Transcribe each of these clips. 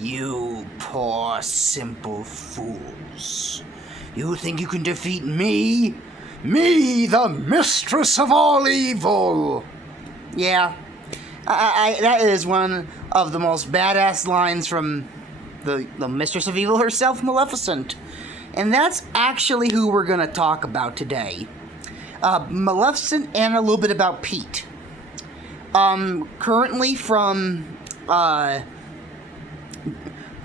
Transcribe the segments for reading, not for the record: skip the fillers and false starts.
You poor simple fools. You think you can defeat me? Me, the mistress of all evil! Yeah, that is one of the most badass lines from the mistress of evil herself, Maleficent. And that's actually who we're going to talk about today. Maleficent and a little bit about Pete. Currently from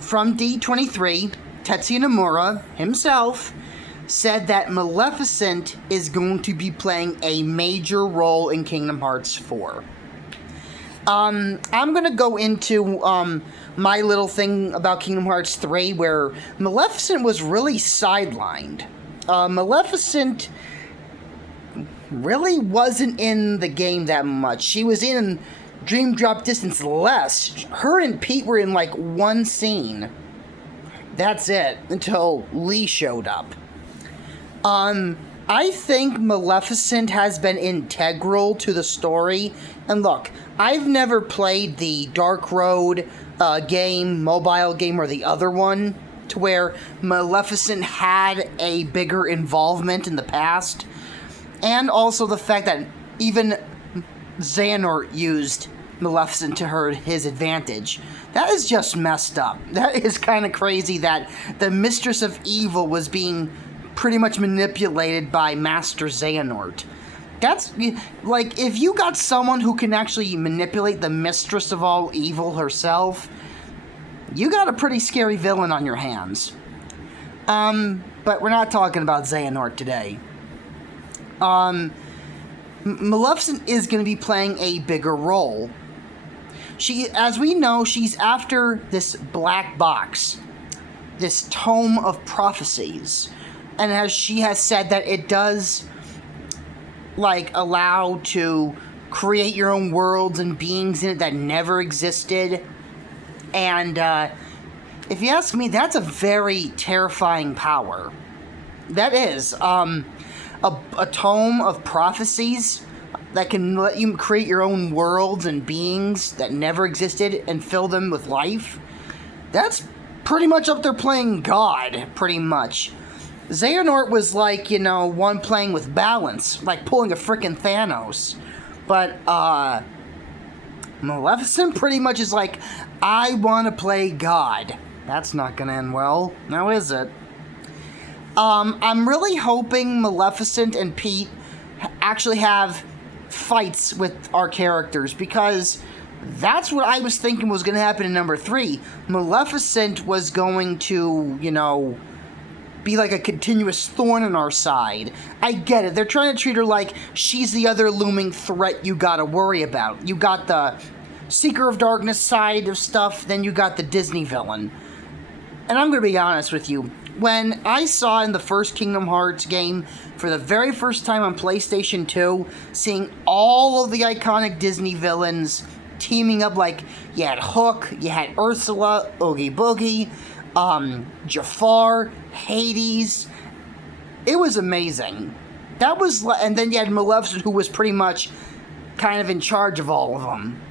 D23, Tetsuya Nomura himself said that Maleficent is going to be playing a major role in Kingdom Hearts 4. I'm going to go into my little thing about Kingdom Hearts 3 where Maleficent was really sidelined. Maleficent really wasn't in the game that much. She was in Dream Drop Distance less. Her and Pete were in like one scene. That's it, until Lee showed up. I think Maleficent has been integral to the story. And look, I've never played the Dark Road game, mobile game, or the other one, to where Maleficent had a bigger involvement in the past. And also the fact that even Xehanort used Maleficent to his advantage. That is just messed up. That is kind of crazy that the Mistress of Evil was being pretty much manipulated by Master Xehanort. That's, like, if you got someone who can actually manipulate the Mistress of all Evil herself, you got a pretty scary villain on your hands. But we're not talking about Xehanort today. Maleficent is going to be playing a bigger role. As we know, she's after this black box, this tome of prophecies. And as she has said that it does, like, allow to create your own worlds and beings in it that never existed. And, if you ask me, that's a very terrifying power. That is, a tome of prophecies that can let you create your own worlds and beings that never existed and fill them with life. That's pretty much up there playing God, pretty much. Xehanort was like, one playing with balance, like pulling a frickin' Thanos. But, Maleficent pretty much is like, I want to play God. That's not gonna end well, now is it? I'm really hoping Maleficent and Pete actually have fights with our characters, because that's what I was thinking was going to happen in number 3. Maleficent was going to, be like a continuous thorn in our side. I get it. They're trying to treat her like she's the other looming threat you gotta worry about. You got the Seeker of Darkness side of stuff, then you got the Disney villain. And I'm going to be honest with you. When I saw in the first Kingdom Hearts game, for the very first time on PlayStation 2, seeing all of the iconic Disney villains teaming up, like, you had Hook, you had Ursula, Oogie Boogie, Jafar, Hades. It was amazing. And then you had Maleficent, who was pretty much kind of in charge of all of them,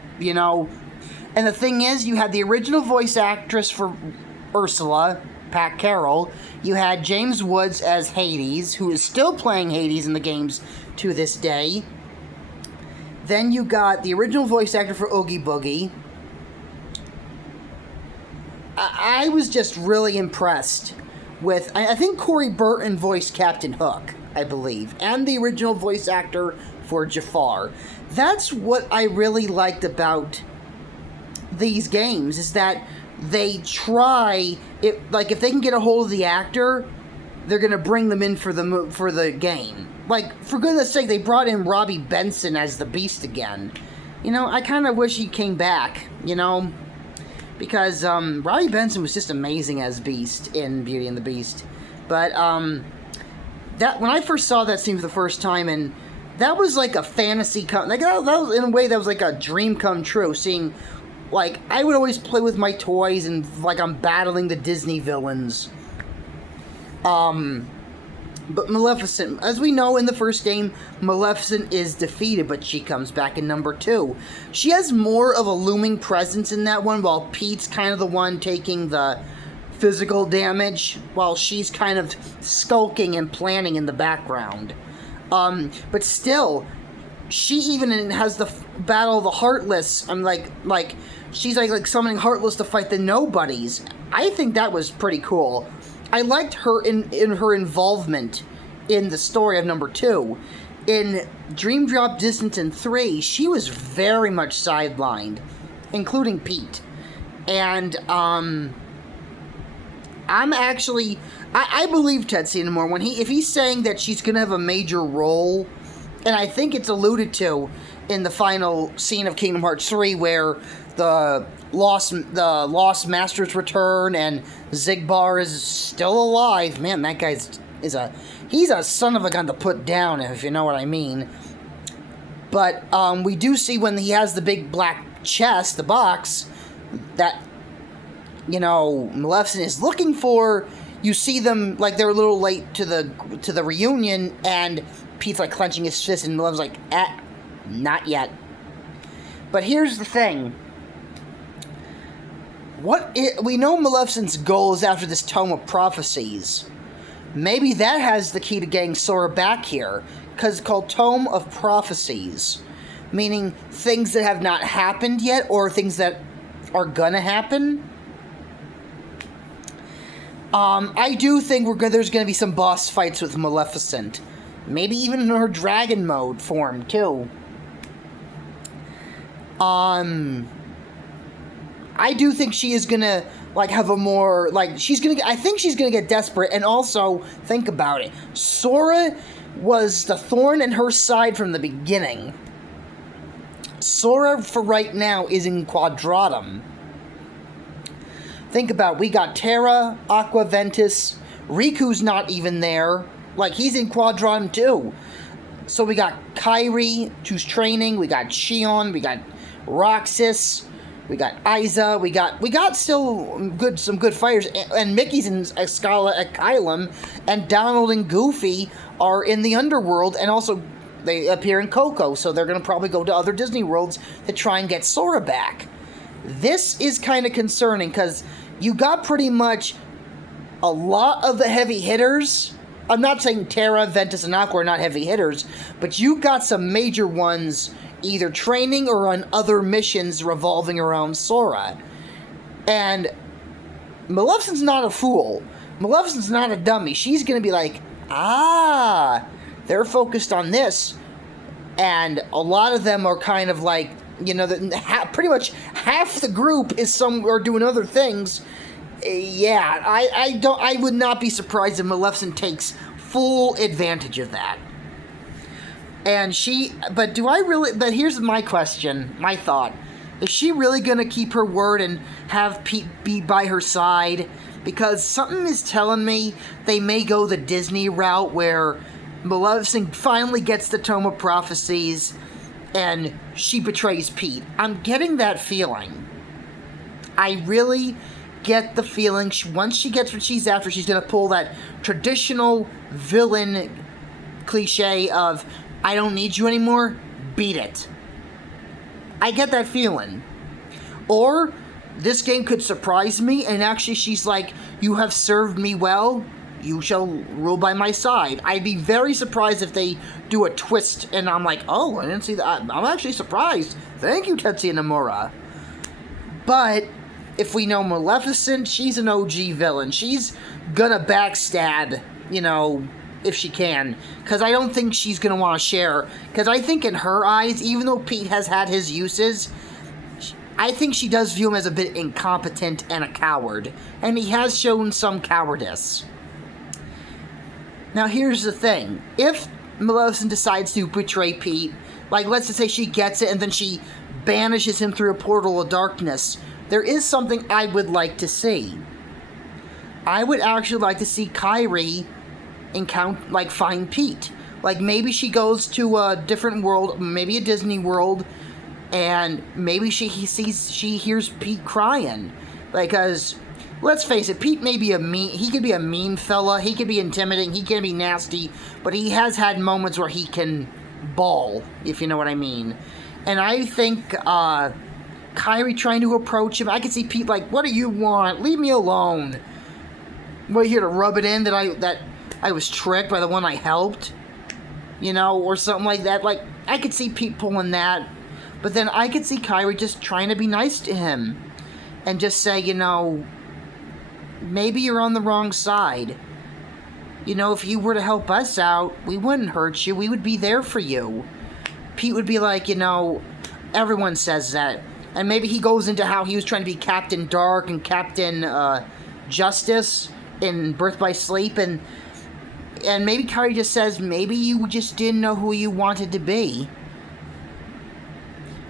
And the thing is, you had the original voice actress for Ursula, Pat Carroll. You had James Woods as Hades, who is still playing Hades in the games to this day. Then you got the original voice actor for Oogie Boogie. I was just really impressed with... I think Corey Burton voiced Captain Hook, I believe, and the original voice actor for Jafar. That's what I really liked about these games, is that they try... if they can get a hold of the actor, they're going to bring them in for the game. Like, for goodness sake, they brought in Robbie Benson as the Beast again. I kind of wish he came back, because Robbie Benson was just amazing as Beast in Beauty and the Beast. But that when I first saw that scene for the first time, and that was like a fantasy that was, in a way, that was like a dream come true. Seeing, like, I would always play with my toys and like I'm battling the Disney villains. But Maleficent, as we know in the first game, Maleficent is defeated, but she comes back in number 2. She has more of a looming presence in that one, while Pete's kind of the one taking the physical damage, while she's kind of skulking and planning in the background. But still, she even has the Battle of the Heartless. I'm like she's like summoning Heartless to fight the Nobodies. I think that was pretty cool. I liked her in her involvement in the story of number 2. In Dream Drop Distance in 3, she was very much sidelined, including Pete. And I'm actually I believe Tetsuya Nomura when if he's saying that she's gonna have a major role, and I think it's alluded to in the final scene of Kingdom Hearts 3 where the Lost Masters return and Zigbar is still alive. Man, that guy's he's a son of a gun to put down, if you know what I mean. But we do see when he has the big black chest, the box, that, you know, Maleficent is looking for. You see them, like, they're a little late to the reunion, and Pete's like clenching his fist, and Maleficent's like, not yet. But here's the thing. We know Maleficent's goal is after this Tome of Prophecies. Maybe that has the key to getting Sora back here, because it's called Tome of Prophecies, meaning things that have not happened yet, or things that are gonna happen. I do think there's gonna be some boss fights with Maleficent, maybe even in her dragon mode form too. I do think she is gonna, like, have a more, like, I think she's gonna get desperate, and also, think about it, Sora was the thorn in her side from the beginning. Sora, for right now, is in Quadratum. Think about it, we got Terra, Aqua Ventus, Riku's not even there, like, he's in Quadratum too. So we got Kairi, who's training, we got Xion, we got Roxas, we got Aiza, we got still some good fighters, and Mickey's in Escala at Kylum, and Donald and Goofy are in the underworld, and also they appear in Coco, so they're going to probably go to other Disney worlds to try and get Sora back. This is kind of concerning, because you got pretty much a lot of the heavy hitters. I'm not saying Terra, Ventus, and Aqua are not heavy hitters, but you got some major ones either training or on other missions revolving around Sora. And Maleficent's not a fool. Maleficent's not a dummy. She's going to be like, they're focused on this. And a lot of them are kind of like, you know, pretty much half the group is are doing other things. Yeah, I would not be surprised if Maleficent takes full advantage of that. And but here's my question, my thought. Is she really going to keep her word and have Pete be by her side? Because something is telling me they may go the Disney route where Maleficent finally gets the Tome of Prophecies and she betrays Pete. I'm getting that feeling. I really get the feeling once she gets what she's after, she's going to pull that traditional villain cliche of, I don't need you anymore, beat it. I get that feeling. Or this game could surprise me and actually she's like, you have served me well, you shall rule by my side. I'd be very surprised if they do a twist and I'm like, oh, I didn't see that. I'm actually surprised. Thank you, Tetsuya Nomura. But if we know Maleficent, she's an OG villain. She's gonna backstab, you know, if she can, because I don't think she's going to want to share, because I think in her eyes, even though Pete has had his uses, I think she does view him as a bit incompetent and a coward, and he has shown some cowardice. Now here's the thing, if Maleficent decides to betray Pete, like let's just say she gets it and then she banishes him through a portal of darkness, there is something I would like to see. I would actually like to see Kairi find Pete. Like, maybe she goes to a different world, maybe a Disney world, and maybe she hears Pete crying. Because let's face it, Pete may be he could be a mean fella, he could be intimidating, he can be nasty, but he has had moments where he can ball, if you know what I mean. And I think, Kyrie trying to approach him, I could see Pete like, what do you want? Leave me alone. We're here to rub it in that I was tricked by the one I helped, you know, or something like that. Like, I could see Pete pulling that, but then I could see Kyrie just trying to be nice to him and just say, you know, maybe you're on the wrong side. You know, if you were to help us out, we wouldn't hurt you. We would be there for you. Pete would be like, you know, everyone says that. And maybe he goes into how he was trying to be Captain Dark and Captain Justice in Birth by Sleep. And maybe Kyrie just says, maybe you just didn't know who you wanted to be.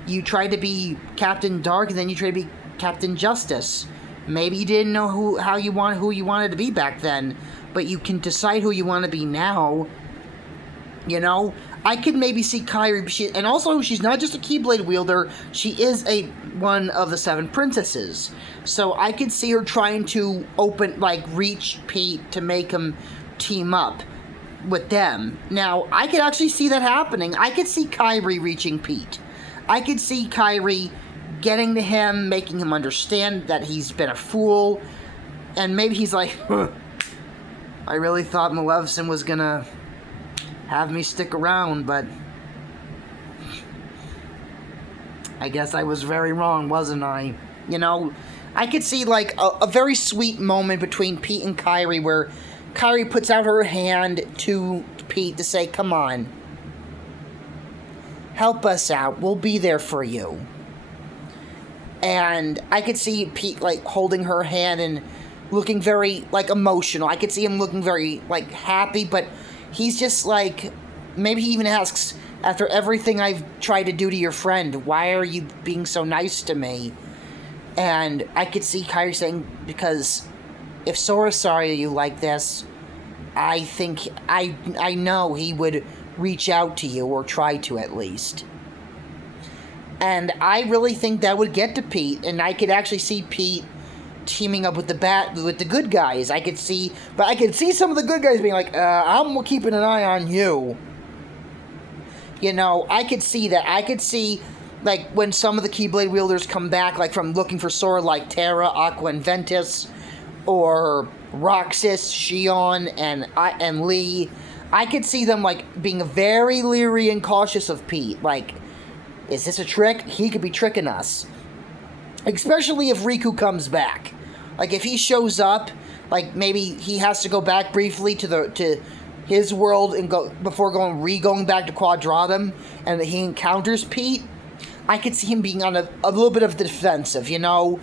You tried to be Captain Dark, and then you tried to be Captain Justice. Maybe you didn't know who you wanted to be back then, but you can decide who you want to be now. You know, I could maybe see Kyrie, and also she's not just a Keyblade wielder; she is one of the 7 princesses. So I could see her trying to reach Pete to make him team up with them. Now, I could actually see that happening. I could see Kyrie reaching Pete. I could see Kyrie getting to him, making him understand that he's been a fool, and maybe he's like, I really thought Maleficent was gonna have me stick around, but I guess I was very wrong, wasn't I? You know, I could see like a very sweet moment between Pete and Kyrie where Kyrie puts out her hand to Pete to say, come on, help us out, we'll be there for you. And I could see Pete like holding her hand and looking very like emotional. I could see him looking very like happy, but he's just like, maybe he even asks, after everything I've tried to do to your friend, why are you being so nice to me? And I could see Kyrie saying, because if Sora saw you like this, I think, I know he would reach out to you, or try to at least. And I really think that would get to Pete, and I could actually see Pete teaming up with the good guys. I could see some of the good guys being like, I'm keeping an eye on you. You know, I could see that. I could see, like, when some of the Keyblade wielders come back, like, from looking for Sora, like Terra, Aqua, and Ventus, or Roxas, Shion, and Lee. I could see them, like, being very leery and cautious of Pete. Like, is this a trick? He could be tricking us. Especially if Riku comes back. Like, if he shows up, like, maybe he has to go back briefly to his world and before going back to Quadratum, and he encounters Pete, I could see him being on a little bit of the defensive, you know?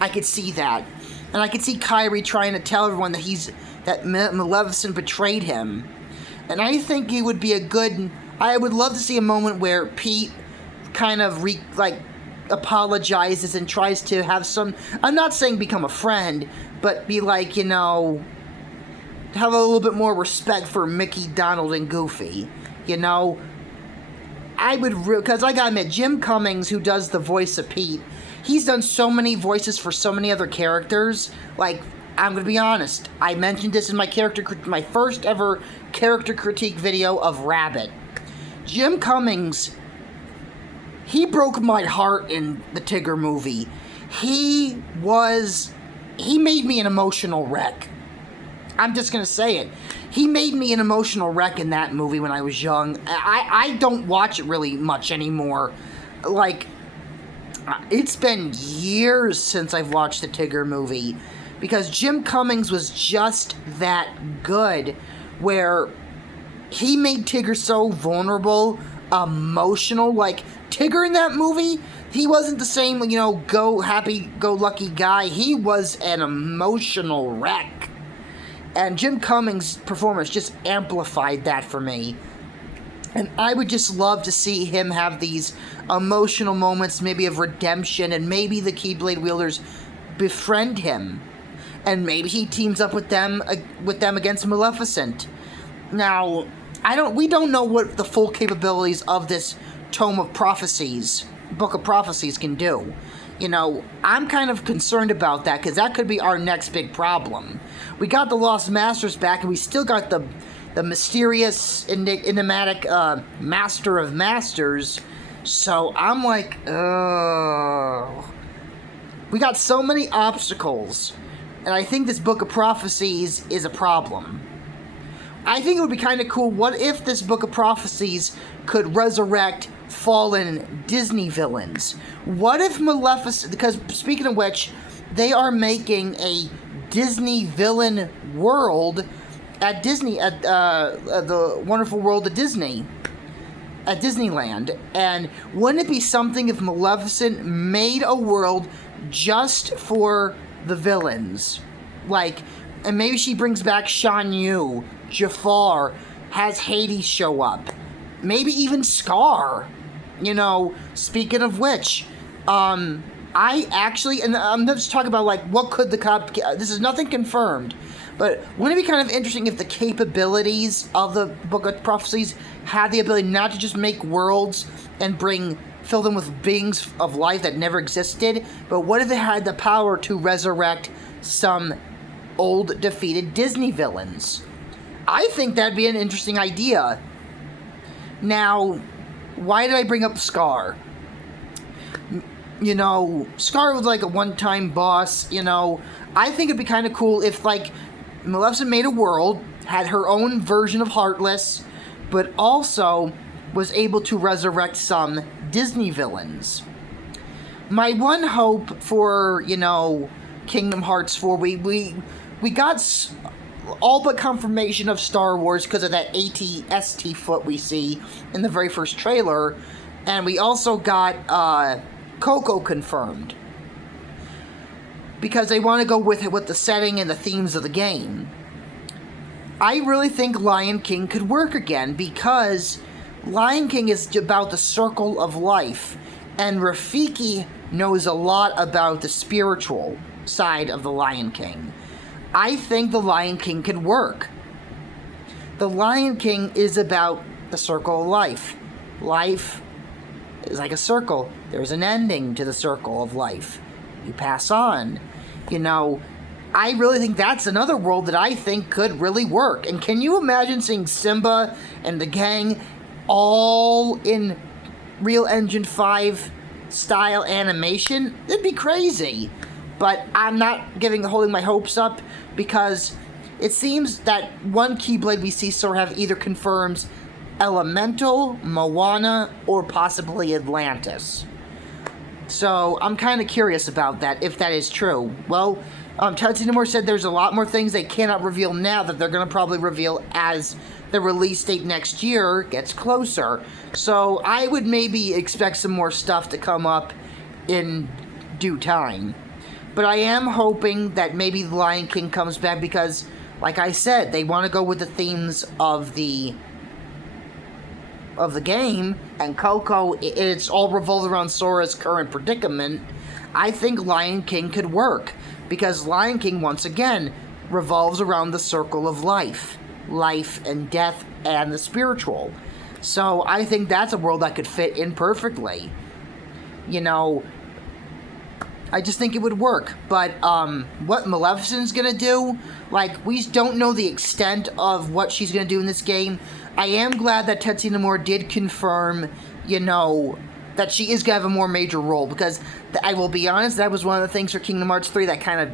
I could see that. And I could see Kyrie trying to tell everyone that Maleficent betrayed him. And I think it would be I would love to see a moment where Pete kind of apologizes and tries to have I'm not saying become a friend, but be like, you know, have a little bit more respect for Mickey, Donald, and Goofy, you know? Because I gotta admit, Jim Cummings, who does the voice of Pete, he's done so many voices for so many other characters. Like, I'm gonna be honest, I mentioned this in my first ever character critique video of Rabbit. Jim Cummings, he broke my heart in the Tigger movie. He made me an emotional wreck. I'm just gonna say it. He made me an emotional wreck in that movie when I was young. I don't watch it really much anymore. Like, it's been years since I've watched the Tigger movie, because Jim Cummings was just that good, where he made Tigger so vulnerable, emotional. Like, Tigger in that movie, he wasn't the same, you know, happy-go-lucky guy. He was an emotional wreck. And Jim Cummings' performance just amplified that for me. And I would just love to see him have these emotional moments, maybe of redemption, and maybe the Keyblade wielders befriend him. And maybe he teams up with them against Maleficent. Now, we don't know what the full capabilities of this Tome of Prophecies, Book of Prophecies, can do. You know, I'm kind of concerned about that because that could be our next big problem. We got the Lost Masters back, and we still got the mysterious, enigmatic Master of Masters. So I'm like, ugh. We got so many obstacles, and I think this Book of Prophecies is a problem. I think it would be kind of cool. What if this Book of Prophecies could resurrect fallen Disney villains? What if Maleficent, because speaking of which, they are making a Disney villain world at Disney, at the Wonderful World of Disney, at Disneyland. And wouldn't it be something if Maleficent made a world just for the villains? Like, and maybe she brings back Shan Yu, Jafar, has Hades show up, maybe even Scar. You know, speaking of which, I actually, and I'm just talking about, like, what could the cop, this is nothing confirmed, but wouldn't it be kind of interesting if the capabilities of the Book of Prophecies had the ability not to just make worlds and fill them with beings of life that never existed, but what if it had the power to resurrect some old defeated Disney villains? I think that'd be an interesting idea. Now, why did I bring up Scar? You know, Scar was like a one-time boss, you know. I think it'd be kind of cool if, like, Maleficent made a world, had her own version of Heartless, but also was able to resurrect some Disney villains. My one hope for, you know, Kingdom Hearts 4, we got all but confirmation of Star Wars because of that AT-ST foot we see in the very first trailer, and we also got Coco confirmed because they want to go with it with the setting and the themes of the game. I really think Lion King could work again because Lion King is about the circle of life, and Rafiki knows a lot about the spiritual side of the Lion King. I think the Lion King could work. The Lion King is about the circle of life. Life is like a circle. There's an ending to the circle of life. You pass on. You know, I really think that's another world that I think could really work. And can you imagine seeing Simba and the gang all in Real Engine 5 style animation? It'd be crazy. But I'm not holding my hopes up because it seems that one Keyblade we see sort of either confirms Elemental, Moana, or possibly Atlantis. So I'm kind of curious about that, if that is true. Well, Tetsuya Nomura said there's a lot more things they cannot reveal now that they're going to probably reveal as the release date next year gets closer. So I would maybe expect some more stuff to come up in due time. But I am hoping that maybe The Lion King comes back because, like I said, they want to go with the themes of the game, and Coco, it's all revolved around Sora's current predicament. I think Lion King could work because Lion King, once again, revolves around the circle of life and death and the spiritual. So I think that's a world that could fit in perfectly. You know, I just think it would work. But what Maleficent's gonna do, like, we don't know the extent of what she's gonna do in this game. I am glad that Tetsuya Nomura did confirm, you know, that she is gonna have a more major role, because I will be honest, that was one of the things for Kingdom Hearts 3 that kind of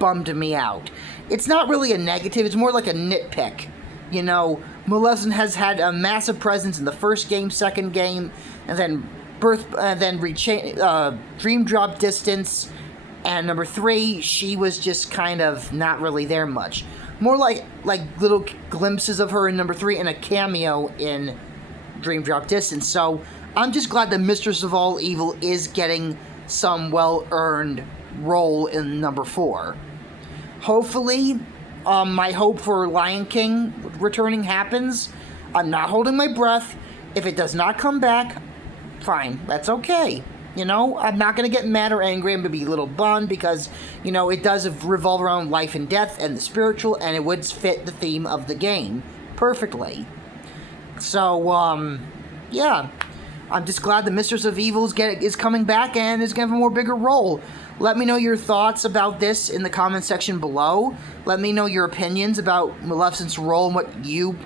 bummed me out. It's not really a negative, it's more like a nitpick. You know, Maleficent has had a massive presence in the first game, second game, and then Dream Drop Distance, and number 3, she was just kind of not really there much. More like little glimpses of her in number 3 and a cameo in Dream Drop Distance. So I'm just glad that Mistress of All Evil is getting some well-earned role in number 4. Hopefully, my hope for Lion King returning happens. I'm not holding my breath. If it does not come back, fine, that's okay. You know, I'm not going to get mad or angry. I'm going to be a little bummed because, you know, it does revolve around life and death and the spiritual, and it would fit the theme of the game perfectly. So, yeah. I'm just glad the Mistress of Evil is coming back and is going to have a more bigger role. Let me know your thoughts about this in the comment section below. Let me know your opinions about Maleficent's role and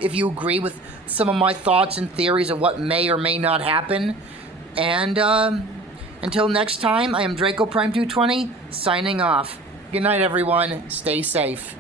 if you agree with some of my thoughts and theories of what may or may not happen. And until next time, I am Draco Prime 220 signing off. Good night, everyone. Stay safe.